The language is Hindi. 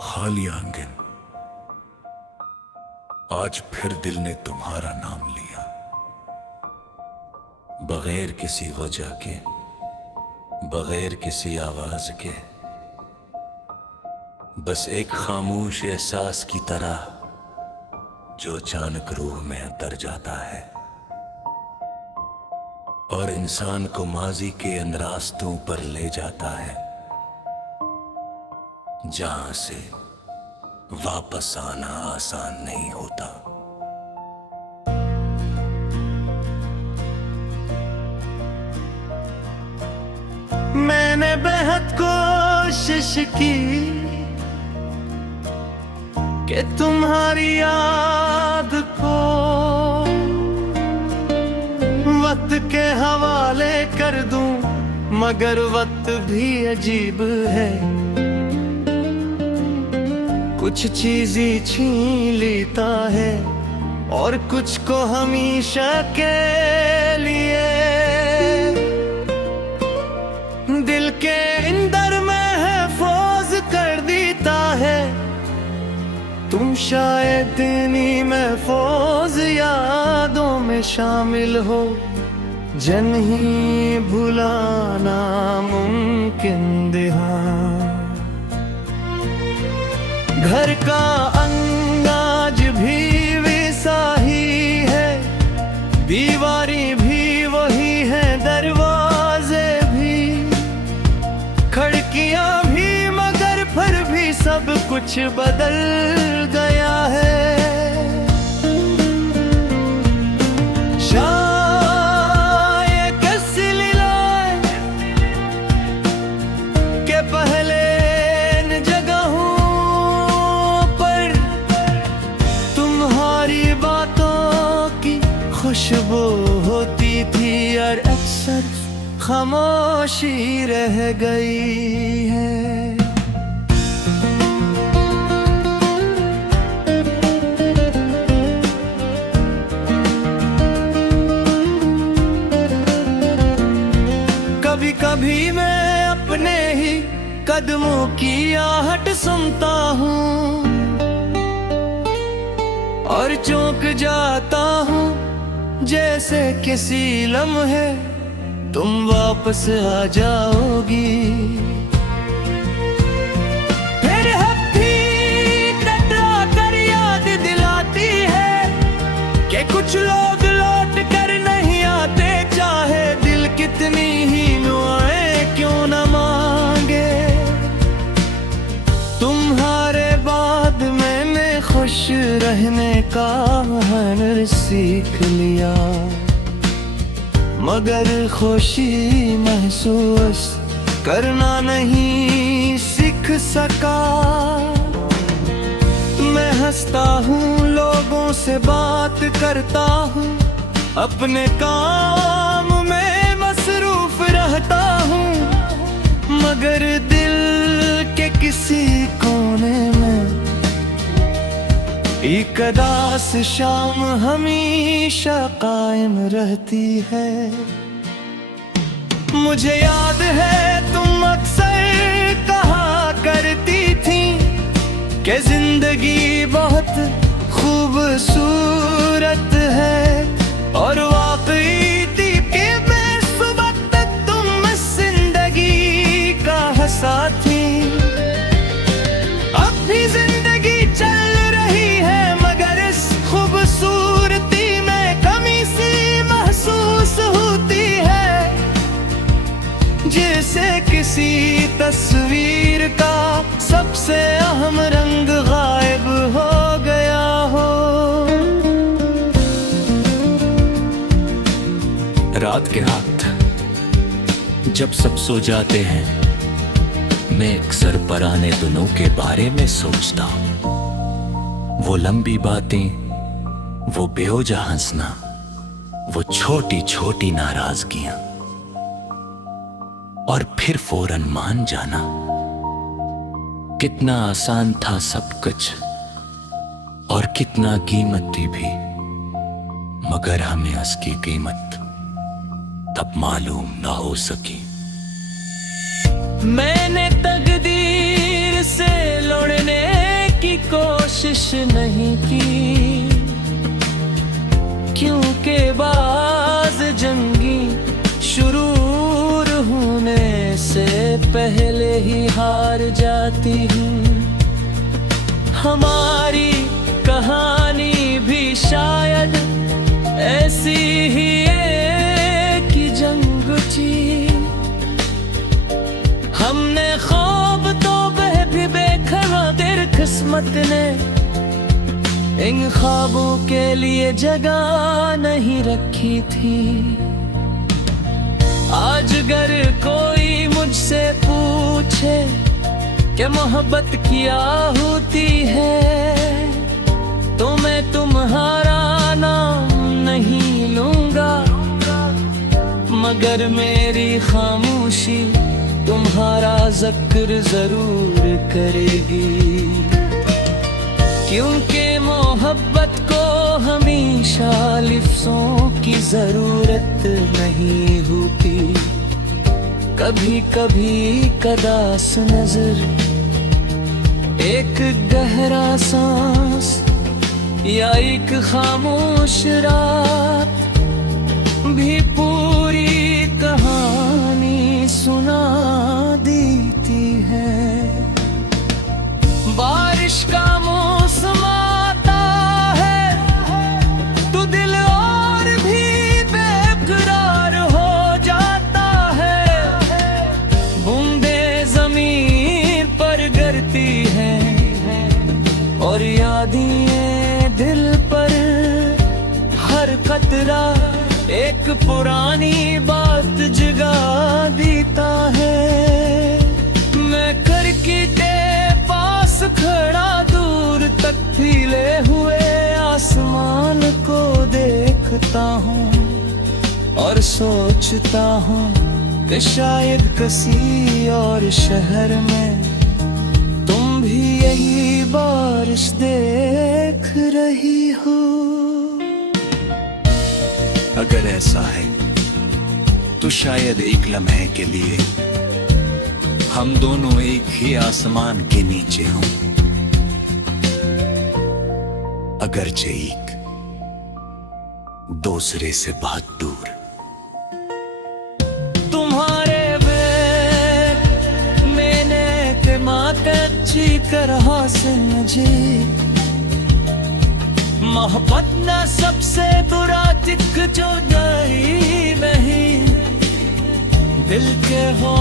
खाली आंगन, आज फिर दिल ने तुम्हारा नाम लिया। बगैर किसी वजह के, बगैर किसी आवाज के, बस एक खामोश एहसास की तरह जो अचानक रूह में उतर जाता है और इंसान को माजी के उन रास्तों पर ले जाता है जहां से वापस आना आसान नहीं होता। मैंने बेहद कोशिश की कि तुम्हारी याद को वक्त के हवाले कर दूं, मगर वक्त भी अजीब है। कुछ चीज़ें छीन लेता है और कुछ को हमेशा के लिए दिल के अंदर महफूज कर देता है। तुम शायद इन्हीं महफूज यादों में शामिल हो, जन ही भुलाना मुमकिन दिहा। घर का अंदाज भी वैसा ही है, दीवारें भी वही है, दरवाजे भी, खिड़कियां भी, मगर फिर भी सब कुछ बदल गया है। शायद कैसी लीला के पहले खुशबू होती थी और अक्सर खामोशी रह गई है। कभी कभी मैं अपने ही कदमों की आहट सुनता हूँ और चौंक जाता हूँ, जैसे किसी लम्हे तुम वापस आ जाओगी। फिर हफ्ती टकरा कर याद दिलाती है कि कुछ लोग लौट कर नहीं आते, चाहे दिल कितनी ही दुआएं क्यों न मांगे। तुम्हारे बाद मैंने खुश रहने का हुनर सीख लिया, मगर खुशी महसूस करना नहीं सीख सका। मैं हंसता हूँ, लोगों से बात करता हूँ, अपने काम में मसरूफ रहता हूँ, मगर दिल के किसी कोने में एक अदास शाम हमेशा कायम रहती है। मुझे याद है तुम अक्सर कहा करती थी कि जिंदगी बहुत खूबसूरत है, और वाकई थी कि मैं सुबह तक तुम जिंदगी का हंसा थी। अब भी जिंदगी चल रही है, मगर इस खूबसूरती में कमी सी महसूस होती है, जैसे किसी तस्वीर का सबसे अहम रंग गायब हो गया हो। रात के रात जब सब सो जाते हैं, मैं अक्सर पुराने दिनों के बारे में सोचता हूँ। वो लंबी बातें, वो बेवजह हंसना, वो छोटी छोटी नाराजगियां, और फिर फौरन मान जाना। कितना आसान था सब कुछ और कितना कीमती भी, मगर हमें उसकी कीमत तब मालूम ना हो सकी। मैंने तकदीर से लड़ने नहीं की, क्योंकि बाज जंगी शुरूर होने से पहले ही हार जाती हूँ। हमारी कहानी भी शायद ऐसी ही एक ही जंग थी। हमने ख्वाब तो भी देखा, तेरी किस्मत ने इन ख्वाबों के लिए जगह नहीं रखी थी। आज अगर कोई मुझसे पूछे कि मोहब्बत क्या होती है, तो मैं तुम्हारा नाम नहीं लूंगा, मगर मेरी खामोशी तुम्हारा जिक्र जरूर करेगी। क्योंकि मोहब्बत को हमेशा लिफ्ज़ों की जरूरत नहीं होती, कभी कभी कदास नजर, एक गहरा सांस या एक खामोश रात भी पूरी कहानी सुना देती है। बारिश का मौसम आता है तो दिल और भी बेकरार हो जाता है। बूंदे जमीन पर गिरती हैं और यादें दिल पर, हर कतरा एक पुरानी बात जगा देता है। मैं करके पास खड़ा दूर तक फैले हुए आसमान को देखता हूँ और सोचता हूँ कि शायद किसी और शहर में तुम भी यही बारिश देख रही हो। अगर ऐसा है तो शायद एक लम्हे के लिए हम दोनों एक ही आसमान के नीचे हों, अगरचे एक दूसरे से बहुत दूर। तुम्हारे बैग मैंने एतमाद अच्छी तरह से मुझे, मोहब्बत ना सबसे बुरा दिख जो गई नहीं, दिल के हो